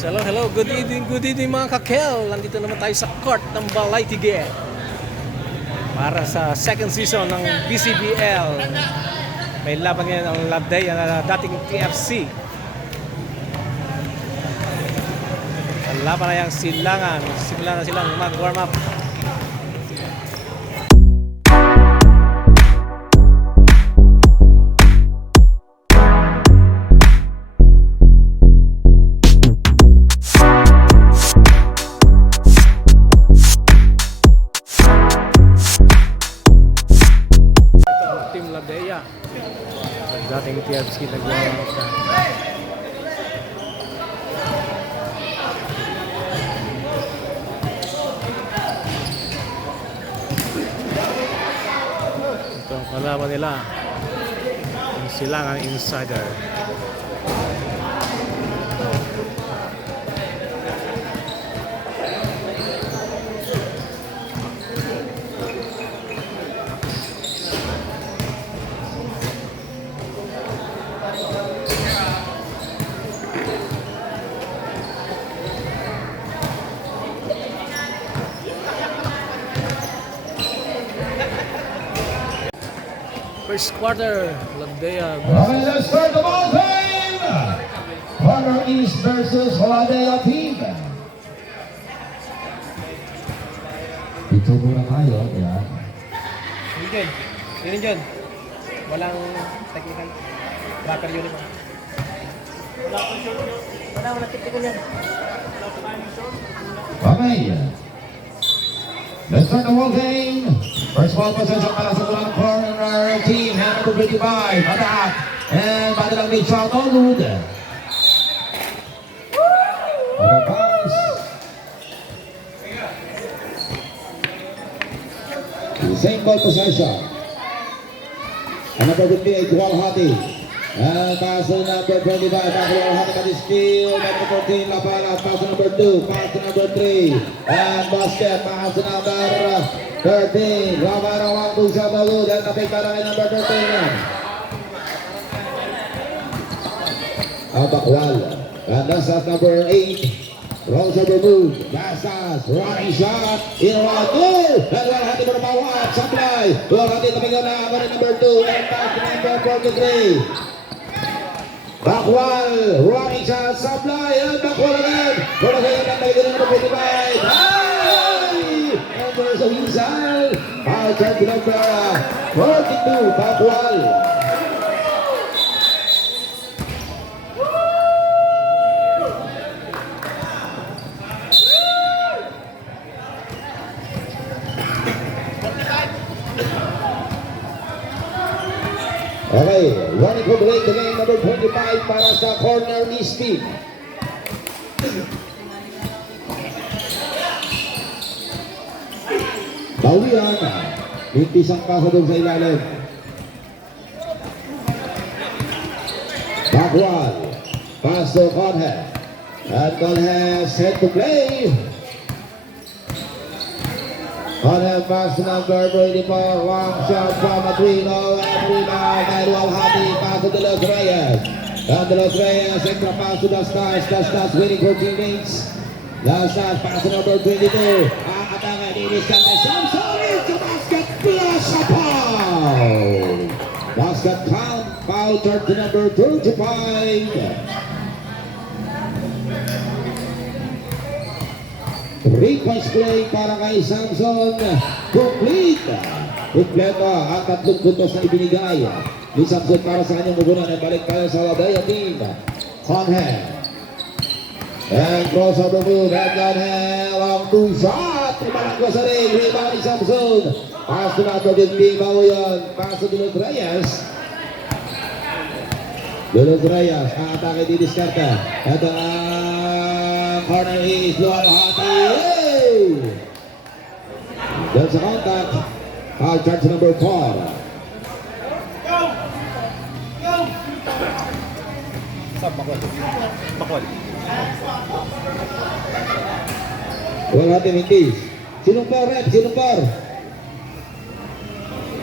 Hello, hello. Good evening mga kakel. Nandito naman tayo sa court ng Balay Tige para sa second season ng BCBL. May laban ngayon ang Labday, ang dating TFC. Ang laban na yung Silangan. Simula na silang mag-warm up. Dating TFC nag-warm up na. Ito ang kalaban nila, yung Silangan Insider. First quarter, Ladea. Okay, let's start the ball game! Corner East versus Ladea team. Ito muna tayo, yan. Yun dyan. Walang technical. Backer yun naman. Walang technical yan. Okay. Let's start the ball game. First ball possession para sa tulang corner team. Hand to 25. Attack. And badilang may shot on Lud. Other bounce. The same ball possession. And number 58, Walhati. And pass to number 25. Back to Walhati got his steal. Number 14, Lapala. Pass to number 2. Pass to number 3. And basket. Pass to number 13. Lavara waktu siya bago. Dan tapik para kay number 13. Abakwal. And that's at number 8. Rolls over move. Basas. Running shot. In a round. Goal. And Walhati berpawat. Supply. Walhati tapik na number 2. And pass to number 43. Bakwal, running shot, supply, and Bakwal again. Bola kaya ng may ganun na 45. Ay! And there's a missile. Foul check number 42, Bakwal. Okay, running for break the game number 25 para sa corner East team. Bawian, mintis ang pasa doon sa ilalim. Bakwal, pass to Conhead. And Conhead set to play. Conhead pass to number 24, long shot from Aquino, and rebound by Walhati, pass to De Los Reyes. And De Los Reyes, extra pass to the Stars winning for teammates. The Stars pass to number 22. Ang atake, diniskan kay Samson, it's a basket plus a foul. Basket count, foul turn to number 35. 3 points play para kay Samson. Complete. Kompleto ang 3 puntos na ibinigay ni Samson para sa kanyang mugunan. At balik tayo sa Ladea team. Conhead. And crossover move. And Conhead. Long 2 shot. Ibalak ko sa ring. Rebound ni Samson. Pass to number 15. Bawo yun. Pass to De Los Reyes. De Los Reyes. Ang atake di diskarta. At corner is Walhati. There's a contact. Foul charge number 4. Bakwal. Walhati mintis. Sinong par, rep? Sinong par?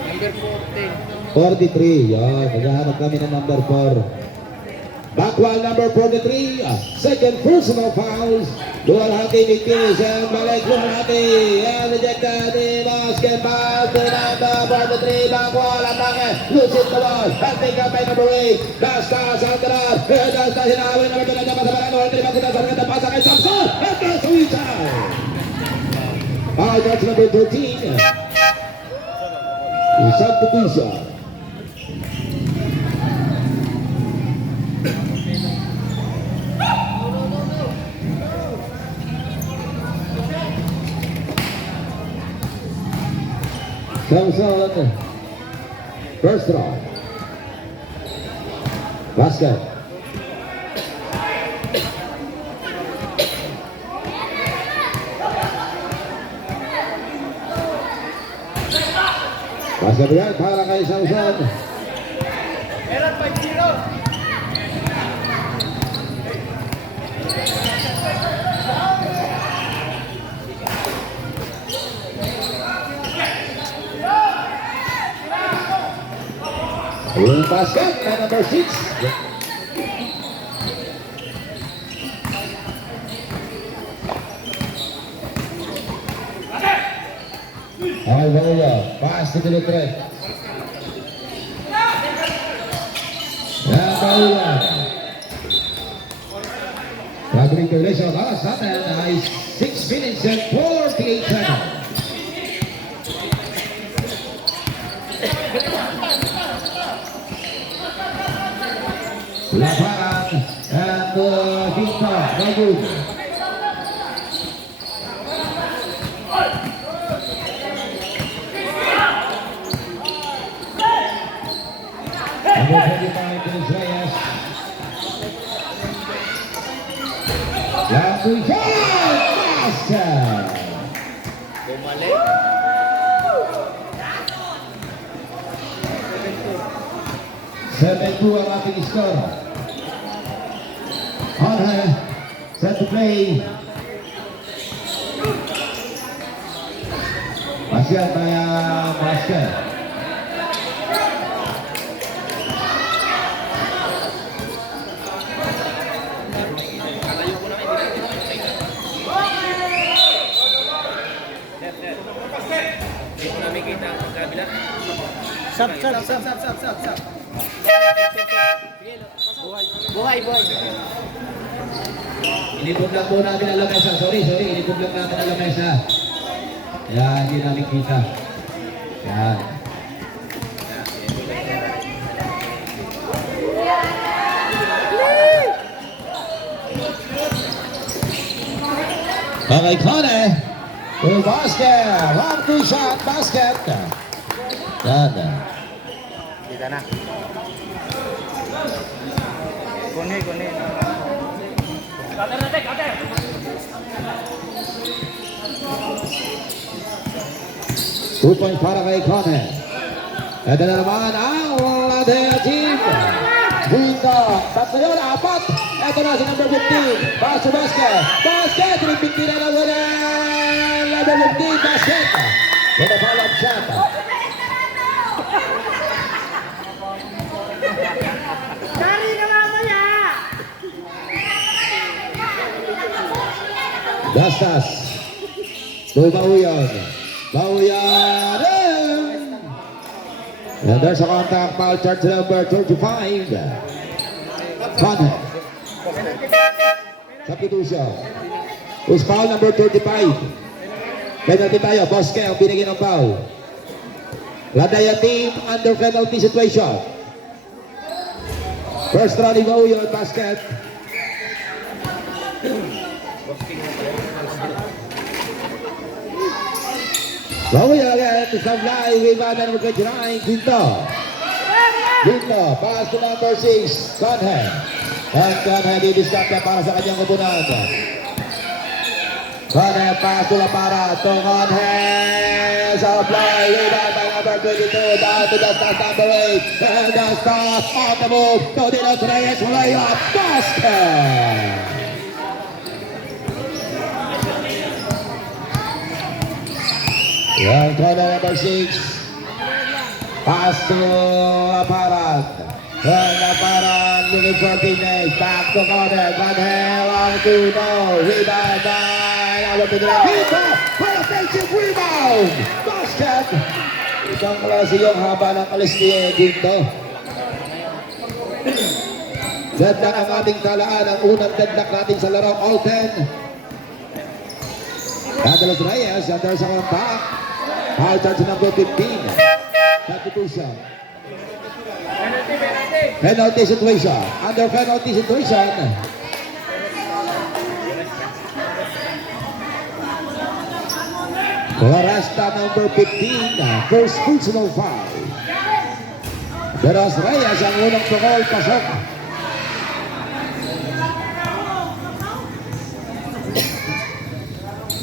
Number 14. 43. Yan. Naghahanap kami ng number 4. Backwall number 43, second personal fouls. Luwalhati ni Kinis and balik Luwalhati and rejected the basket pass to number 43. Backwall atake, loses the ball and pick up by number 8. Dastas Andran, Dastas hinawin naman ito na sa Barano. Terima kita sa mga pasa kay Samson and the sweet time. That's number 13. Substitution. Samson, first throw. Basket. Basket yan para kay Samson. Meron 5-0. Yung basket na number 6. Alvaro, pass to Dilitre. Yan, Baulan. Regulation, alas natin ay 6 minutes and 48 seconds. Lapangan and Vinta, bagus. Number 25 to Reyes. Lapu shot, basket. Bumalik. 7-2 ang ating score. On her, set to play. Basket by basket. Dito namin kita ang kabila. Sap. Buhay. Inipog lang po natin ang lamesa. Sorry. Inipog lang natin ang lamesa. Yan, hindi namin kita. Yan. Okay, Cone. Full basket. 1-2 shot basket. Yan. Kita na. Kone. Cutter. 2 points para kay Cone. Ito na naman ang Ladea team. Dito, tatlo yun, 4. Ito na si number 15. Pass to basket. Basket, 350 na lang wala. Number 15, basket. With a follow-up shot. Dari ka mamaya! Dastas. To Bauyan. And there's a contact foul charge number 35. Cone. Substitution. Who's foul number 35. Penalty tayo. Bosque ang binigyan ng foul. Ladaya team under penalty situation. First rally Bauyan basket. Bauyan again to supply. Rebound number 29. Quinto, pass to number 6. Cone. And Cone di-discount na para sa kanyang kupunan. Cone, pass to La Para. To Cone. Supply. Rebound by number 22. Down to the start number 8. And the start on the move. To Dinos Reyes. Layup. Basket. Yan, Cone number 6. Pass to Aparat. Aparat looking for teammates. Back to corner. Granel on to no. Rebound by Alabama. Dito! For offensive rebound! Basket! Ibang klase yung haba ng alis ni dito. Deadlock ang ating talaan. Ang unang deadlock natin sa laro. All 10. Angelos Reyes. And there's a back. Foul charge number 15. Substitution. Penalty situation. Under penalty situation. Floresta number 15. First personal foul. Angelos Reyes ang unang tukol. Pasok.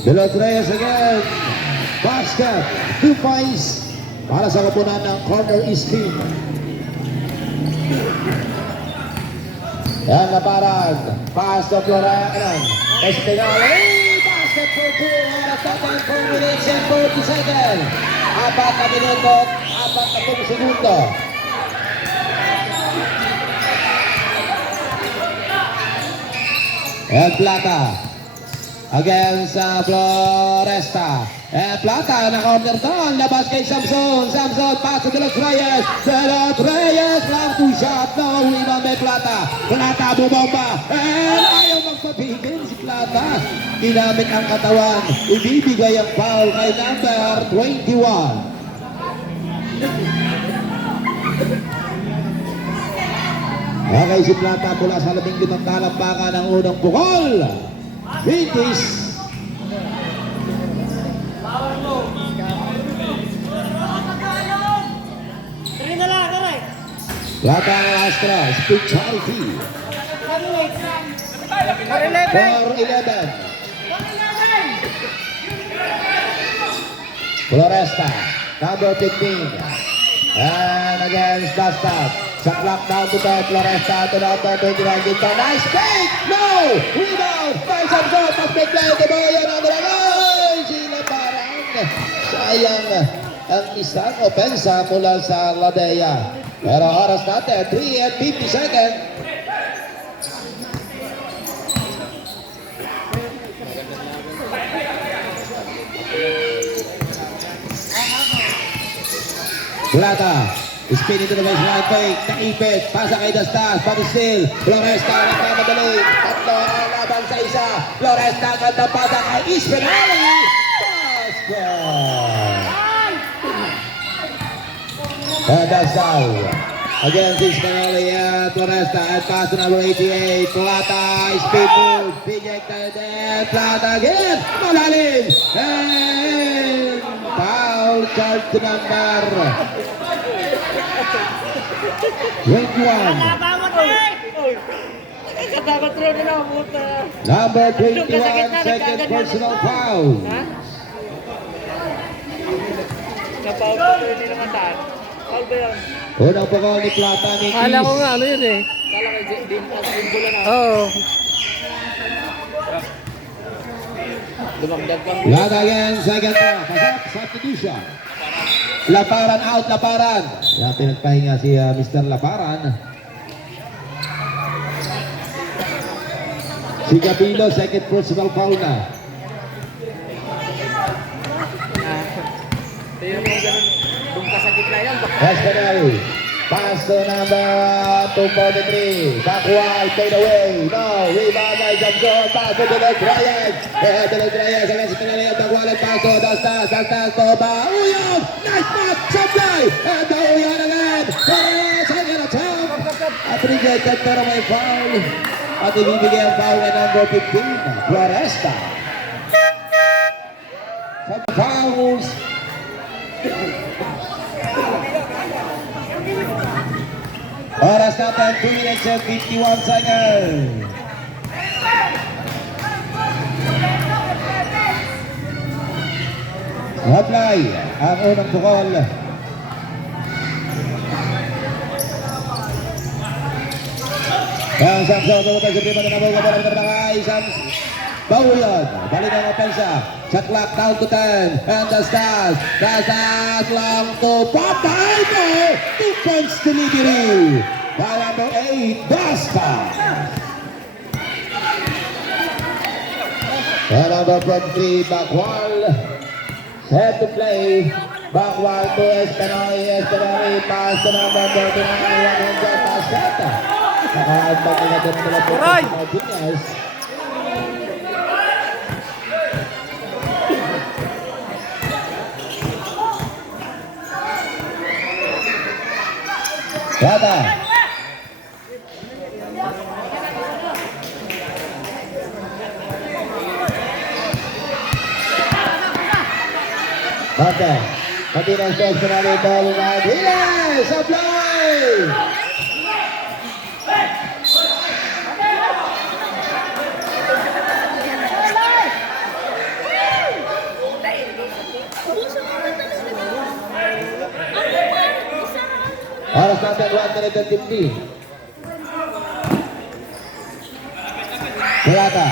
Angelos Reyes again. Basket. 2 points para sa kapunan ng corner east team. Yan na parang pass to Floresta. Espinal. Basket for 2. Oras natin 4 minutes and 40 seconds. 4 na minuto, 40 segundo. And Plata against Floresta. And Plata, na-corner down. Labas kay Samson. Samson, pass to De Los Reyes. De Los Reyes, lang 2 shot. No, rebound may Plata. Plata, bumomba. And ayaw magpapigil si Plata. Ginamit ang katawan. Ibibigay ang foul kay number 21. Okay, si Plata mula sa 15 talampakan ng unang pukol. Vintis. Tari na lang, tari. Plata ng Astra, specialty. 4-11. Floresta, number 15. And against Dastat. Sa clock down to 10, Floresta to number 29. Dito, nice fake! No! Rebound! By Samson, pag-play the ball yan ang dalagay! Sila parang sayang ang isang opensa mula sa Ladea. Pero oras natin, 3 and 50 seconds. Plata, spinning to the baseline fake, naipit, pasa kay Dastas, but still, Floresta nagmamadali, tatlo ang laban sa isa, Floresta ganda pasa kay Ispinali, basket! Dastal, against Ispinali at Floresta, and pass to number 88, Plata, speed move, rejected, and Plata again, malalim, and foul charge to number 21. Number 21, second personal foul. Unang pagkakal ni Plata ni Keys. Kala ko nga, ano yun eh. Oo. Plata again, second foul. Pasok, substitution. Laparan out, Laparan. Yan, pinagpahinga si Mr. Laparan. Si Gabilo, second personal foul na. Espinal, pass to number 243. Backward, fade away. No, rebound by Samson. Pass to De Los Reyes. De Los Reyes against Espinal. Backward, pass to Dastas. Dastas to Bauyan. Nice pass, supply. And Bauyan again. Second attempt. Rejected pero may foul. At ibibigay ang foul na number 15. Floresta. Some fouls. Oras natin, 2 minutes and 51 seconds. Apply ang unang bukol. Ang Samson, tumutay sa prima na nabuga para ng isang Bauyan. Balik ang opensa. Sa clock down to 10. And the stars. The stars lang to Papay mo. 2 points delivery. by number 8, Basta. And number 23, Backwal. Set to play. Backwal to Espanoy. Espanoy pass to number 39, 100 Pascata. Nakahagpag na natin nila po sa Martinez. Bata. Bata. Martinez goes to the ball in Martinez. Supply. Oras natin 1 minute and 15. Plata.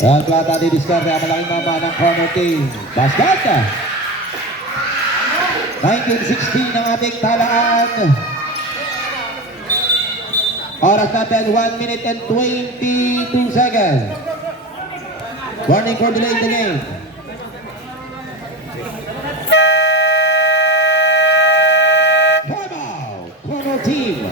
Ang Plata di-discover ang malaking mama ng corner team. Basket. 1916 ang ating talaan. Oras natin 1 minute and 22 seconds. Warning for delay in the game. Corner team.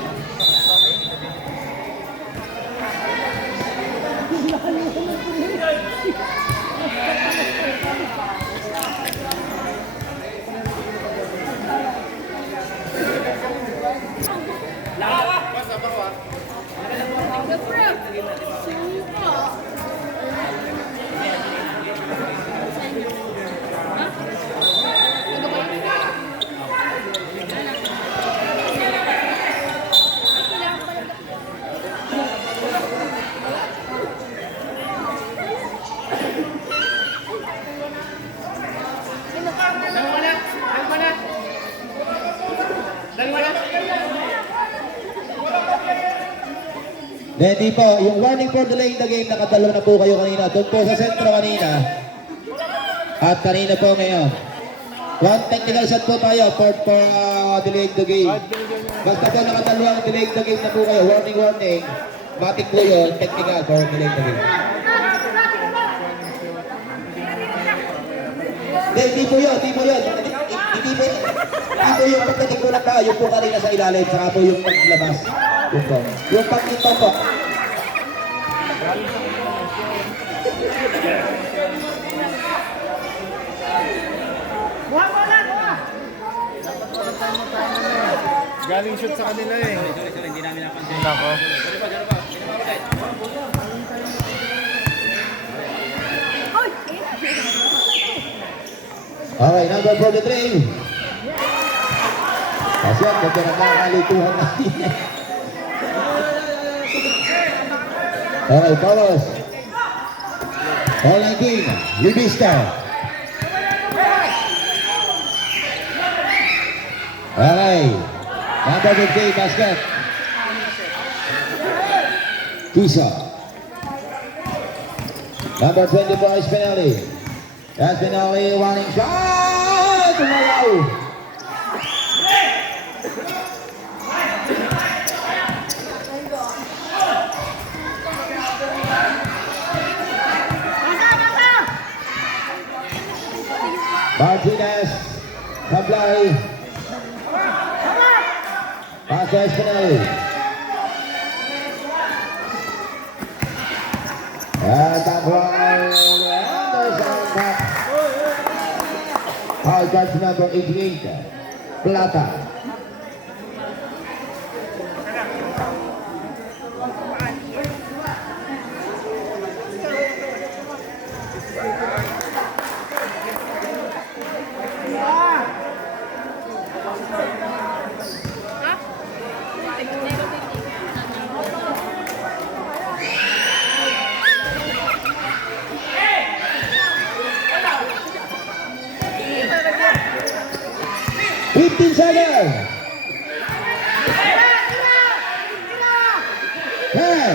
Hindi po, yung warning for delay in the game, nakatalo na po kayo kanina. Doon po sa sentro kanina. At kanina po ngayon. One technical shot po tayo for delay in the game. Basta po nakatalo delay in the game na po kayo. Warning, warning. Matik po yun, technical for delay in the game. Hindi po yun, hindi po yun. Hindi po yung pagdating po lang tayo. Yung po kanina sa ilalim, saka po yung paglabas. Yun po. Yung pag-ito po. Galing shoot sa kanila eh. Hindi namin napansin. Nako. Okay, number 43. Kasi ang ganda na nakakalituhan natin. Okay, Carlos. All 19, Ribista. Okay, number 50, basket. Tisa. Number 24, Spinelli. Spinelli, warning shot! Tumalaw! Martinez, Sablay, pass to Spinelli. And that one, Anderson back. Foul charge number 88, Plata. Seconds. Hey.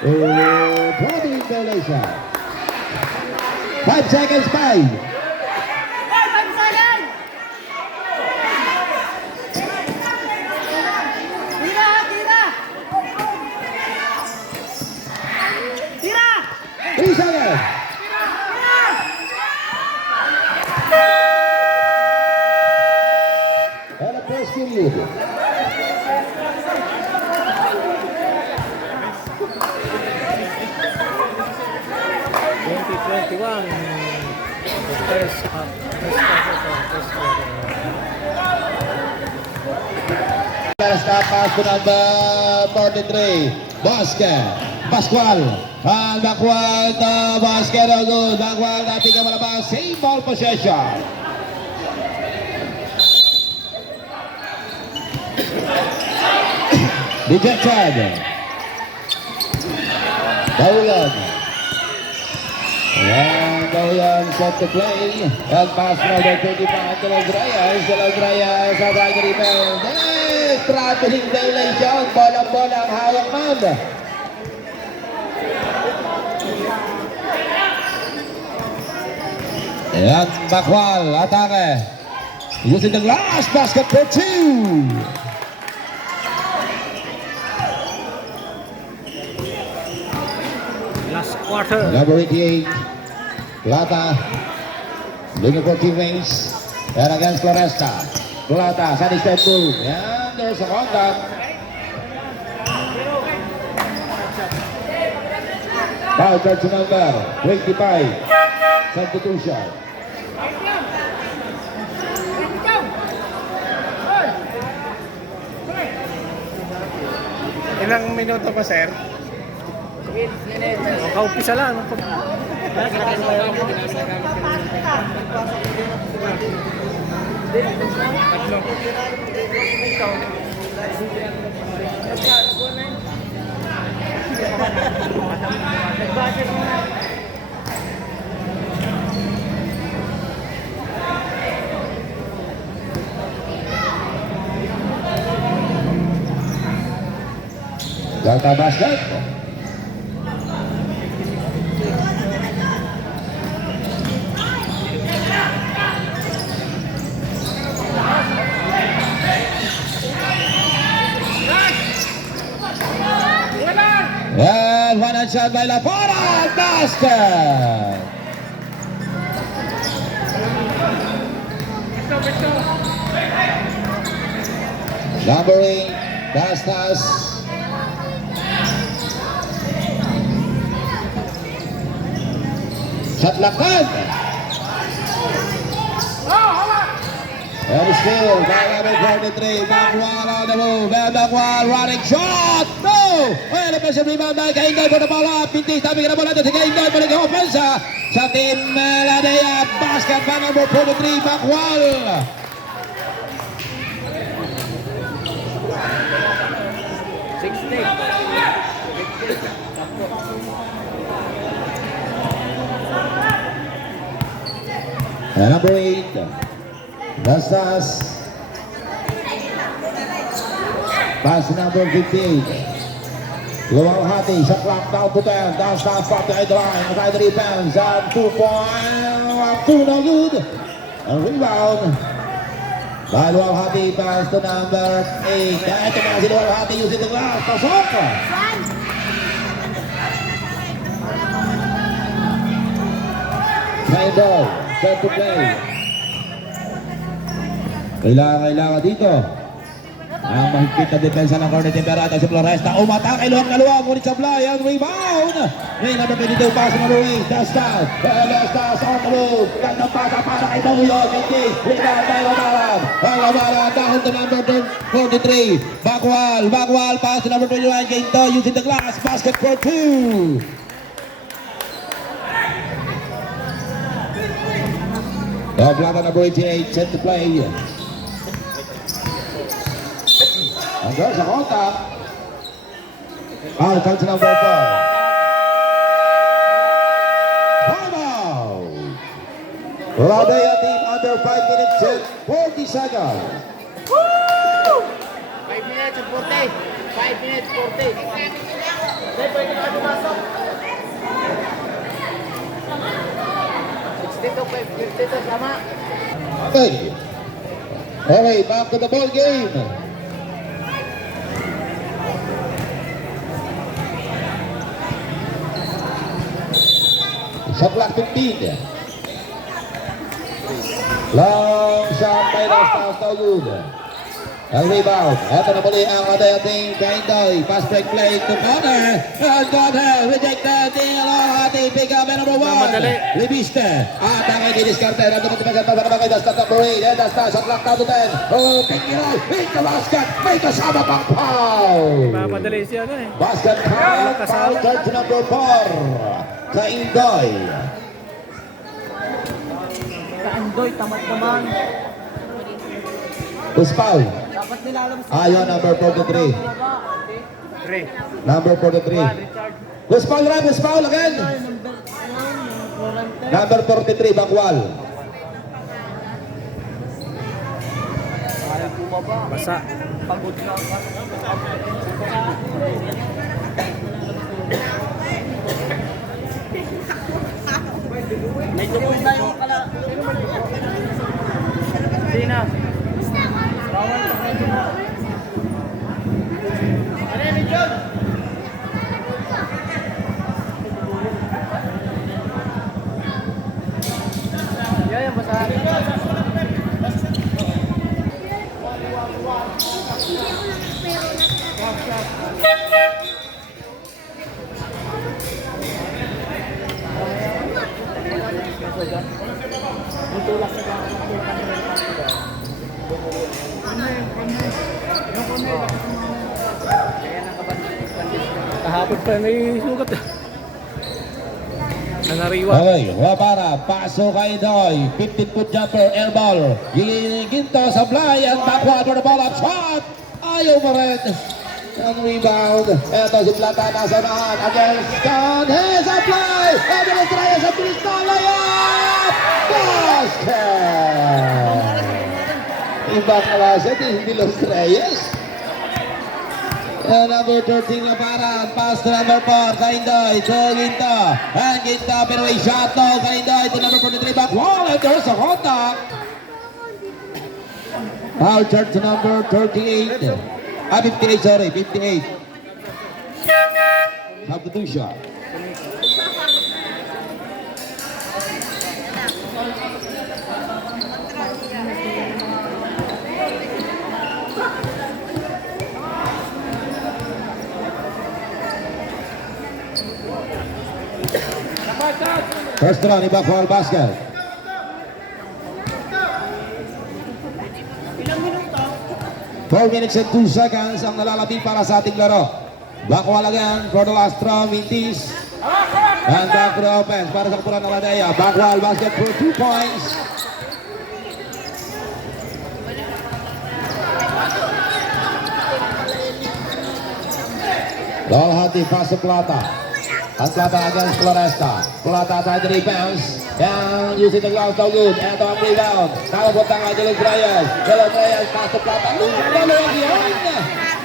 Oh, 20 Malaysia. 5 seconds, 5. Tira! Tira! Tira! 3 seconds. And the first period. First quarter. Stop pass to number 43. Pascual. And Pascual the basket all good. Pascual natin ka malabas. Same ball possession. Dejected. Baulan. And Baulan set to play. And pass number 35 to Los Reyes. Los Reyes ang right rebound. Traveling violation. Bolang-bolang hawak man. And Bakwal, atake. Using the glass basket for 2. Last quarter. Number 88, Plata, looking for teammates, and against Floresta. Plata, side step move, and there's a contact. Foul touch number 25, substitution. Ilang minuto pa, sir? Kaumpisa lang. Delta basket. And one hand shot by La Porta, basket. Number 8, Dastas. Shot lakad. And still, by number 43, Bakwal on the move. And Bakwal running shot. No! Well, the pressure rebound by Kaindoy for the ball up. Pintis, tabi ka na bola doon si Kaindoy for the offensa. Sa team Ladea, basket by number 43, Bakwal. And number 8, Dastas. Pass to number 58. Luwang hati, shot clock down to 10. Dastas from the line, outside the rebounds. And 2 point, 2 no good. And rebound. By Luwang hati, pass to number 8. Ito na si Luwang hati using the glass. Pasok! Kaindoy, set to play. Kailangan dito ang mahigpit na depensa ng Cornet Imperata si Floresta. Umatake luwang kaluwa, ngunit sablay ang rebound. May number 22 pass ng Ruiz. Dastas. Dastas on the move. Gandang pasa para kay Baguyon. Hindi. Rebound by Lamaran. Ang Lamaran dahil to number 43. Bakwal pass to number 21. Kaindoy using the glass. Basket for 2. The Plata number 88 set to play. And there's a contact. Foul touch number 4. Timeout. Ladea team under 5 minutes and 40 seconds. 5 minutes and 40. 5 minutes 40. Pwede na pumasok. 52, sama. Okay. Okay, back to the ball game. Shot clock 15. Long shot by the Stars, no good. Ang rebound. Ito na muli ang ating Kaindoy. Pass break play to corner. And corner. Rejected. Ating pick up number 1. Madali. Libiste. At ang i-discarte. Nandun natin maganda para makita. Start number 8. And the Stars. Shot clock down to 10. Oh, pick it out. Make the basket. May kasama pang foul. Mapadali siya na eh. Basket foul. Foul charge number 4. Kaindoy. Kaandoy, tamad naman. Who's foul? Dapat nilalabas. Ayun, number 43. Number 43. Who's foul, Ram? Who's foul again? Number 43, Bakwal. Basa. May tuloy na yung kala. Hindi na. Bawal pa medyo na. Ano yun, John? Yan, basahin. Kahapon pa may sugat. Nanariwa. Okay, Wapara, paso kay Doy. 15-foot jumper, air ball. Ginto sa fly, and backward for the ball up shot. Ayaw mo rin. Ang rebound. Ito si Plata nasa nahan. Against John. Here's a fly. And the Reyes sa Crystal. Layup! Basket! Iba klase, hindi Los Reyes. And number 13 na parang pass to number 4 Kaindoy to Ginto, and Ginto pero may shot to Kaindoy to number 43 back wall, and there's a contact. Foul charge to number 38. 58, sorry, 58. Substitution. First round, iba foul basket. Ilang minuto? 4 minutes and 2 seconds ang nalalabi para sa ating laro. Backwal again for the last round, Mintis. And back to the offense para sa kapuran ng Ladea. Backwal basket for 2 points. Lalhati pass to Plata. Ang Plata against Floresta. Plata try to rebounds. And using the gloves, no good. Ito ang rebound. Nakapunta nga De Los Reyes. De Los Reyes pass to Plata. Dalawang yun.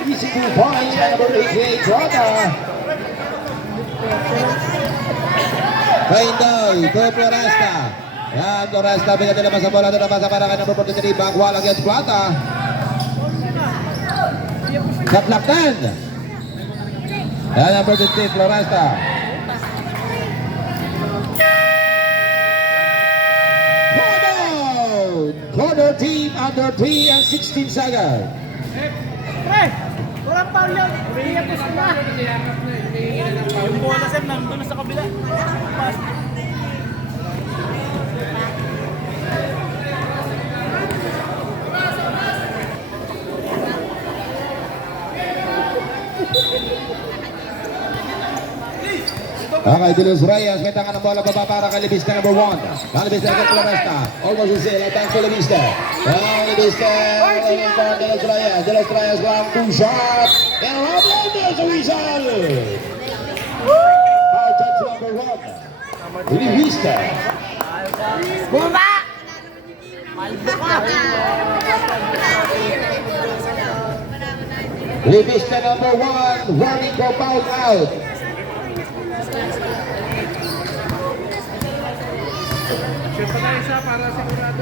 Easy 2 points. Number 88, Plata. Kaindoy to Floresta. Yan, Floresta. Bigyan nila sa bola. Doon naman sa para kay number 43. Backwal against Plata. Shot clock 10. Yan, number 15, Floresta. Corner team under 3 and 16 seconds. Pre! Walang foul yun! Iyapos ko na! Yung bola, Sam, nandun na sa kabila. Pass. Okay, De Los Reyes, may tangan ng bola baba para kay Libiste number 1. Libiste against Floresta. Almost the same, thanks to Libiste. Libiste, in front De Los Reyes. De Los Reyes long 2 shot. And Robles, there's a result. Foul touch number 1. Libiste. Bumba! Malbo ka! Libiste number 1, warning for foul out.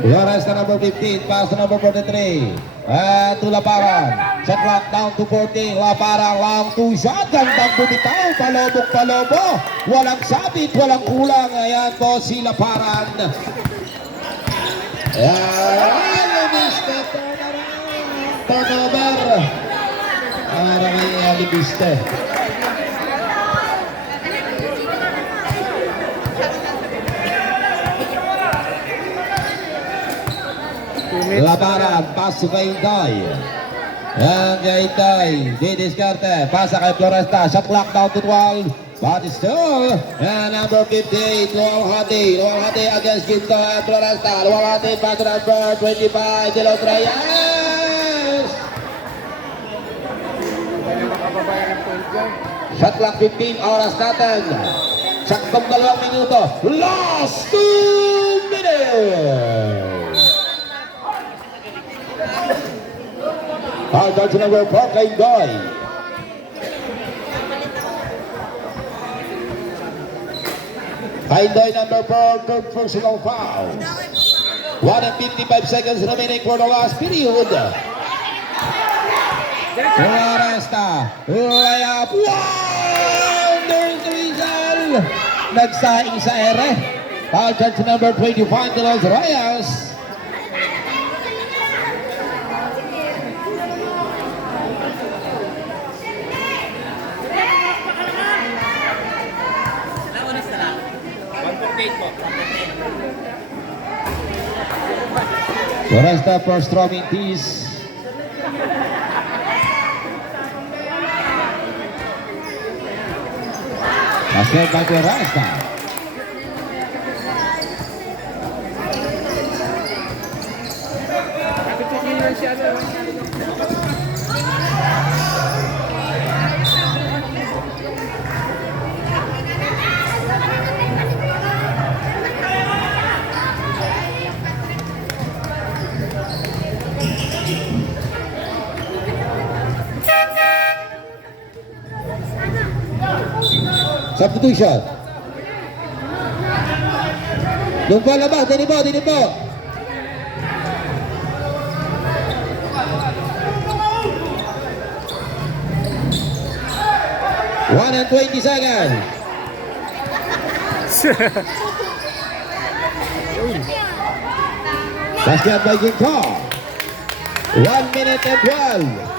Flores na number 15, pass to number 43. And to Laparan. Shot clock down to 14. Laparan long two shot. Gandang bumitaw. Palobok-palobo. Walang sabit, walang kulang. Ayan po si Laparan. Ayan, Libiste. Turnover. Para kay Libiste. Labaran, pass to kay Inday. Yan kay Inday, didiskarte, pasa kay Floresta, shot clock down to 12. But still, and number 58, Luang Hati against Ginto and Floresta. Luang Hati, pass to number 25, De Los Reyes. Shot clock 15, oras natin. Saktong 2 minuto. Last 2 minutes. Foul touch number 4 kay Goy. Kay Goy number 4, third personal foul. 1 and 55 seconds remaining for the last period. Floresta, layup. Wow! There's the result. Nagsaing sa ere. Foul touch number 25 to Los Reyes. Floresta for Stroming Peace. Basket by Floresta. Substitution. Doon po labas, dini po. One and 20 seconds. Basket by Ginto. 1 minute and 12.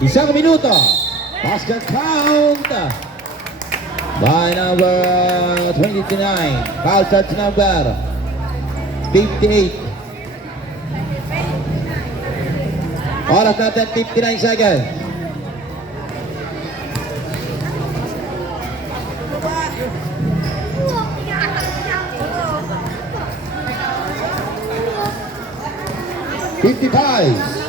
Isang minuto. Basket count by number 29. Foul touch number 58. Oras natin 59 seconds. $55.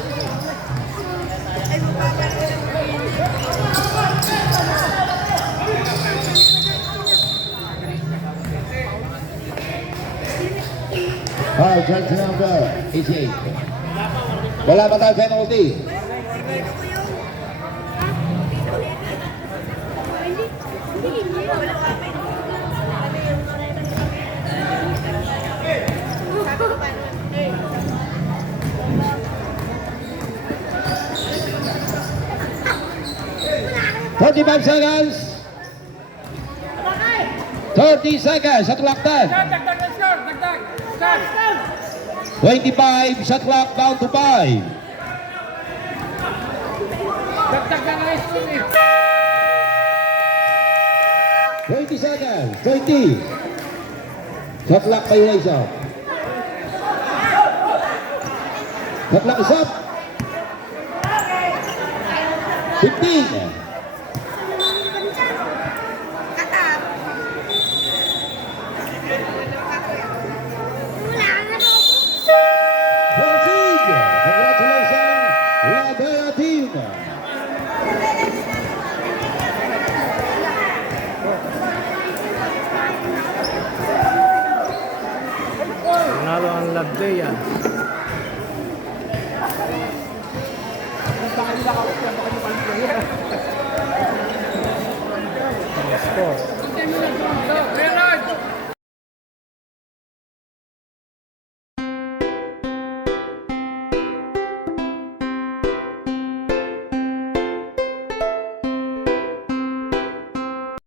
Foul touch number 88. Wala pa tayo penalty. $35 seconds. 30 seconds. Shot clock time. 25. Shot clock down to 5. 20 seconds. 20. Shot clock violation. Shot clock is up. 15. Nanalo ang Labdea.